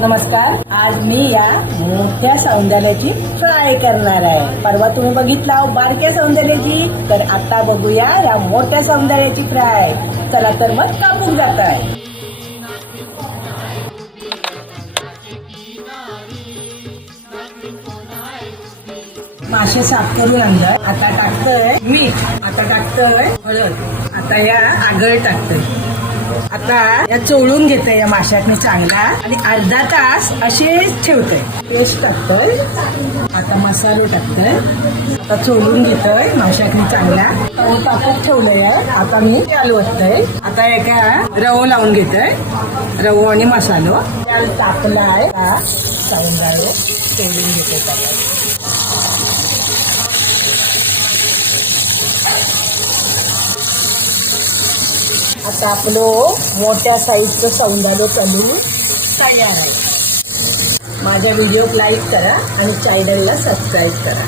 नमस्कार. आज मी या मोठ्या सौंदर्याची फ्राय करणार आहे. परवा तुम्ही बघितला बारक्या सौंदर्याची, तर आता बघूया या मोठ्या सौंदर्याची फ्राय. चला तर मग कापून जात आहे. मासे साफ करून आणलं. आता टाकतोय मीठ, आता टाकतोय हळद, आता या आगळ टाकतोय. आता या चोळून घेतोय या माशातनी चांगला आणि अर्धा तास असेच ठेवतोय. पेस्ट टाकतोय, आता मसालो टाकतोय, आता चोळून घेतोय माशातनी चांगला. तापत ठेवलंय. आता मी तेल ओततोय. आता एका रवो लावून घेतोय. रवो आणि मसालो तेल तापलाय. चांगला चोळून घेतोय त्याला. आता आपलं मोठ्या साईजचं सौंदालो तळून तयार आहे. माझ्या व्हिडिओ लाईक करा आणि चॅनलला सबस्क्राईब करा.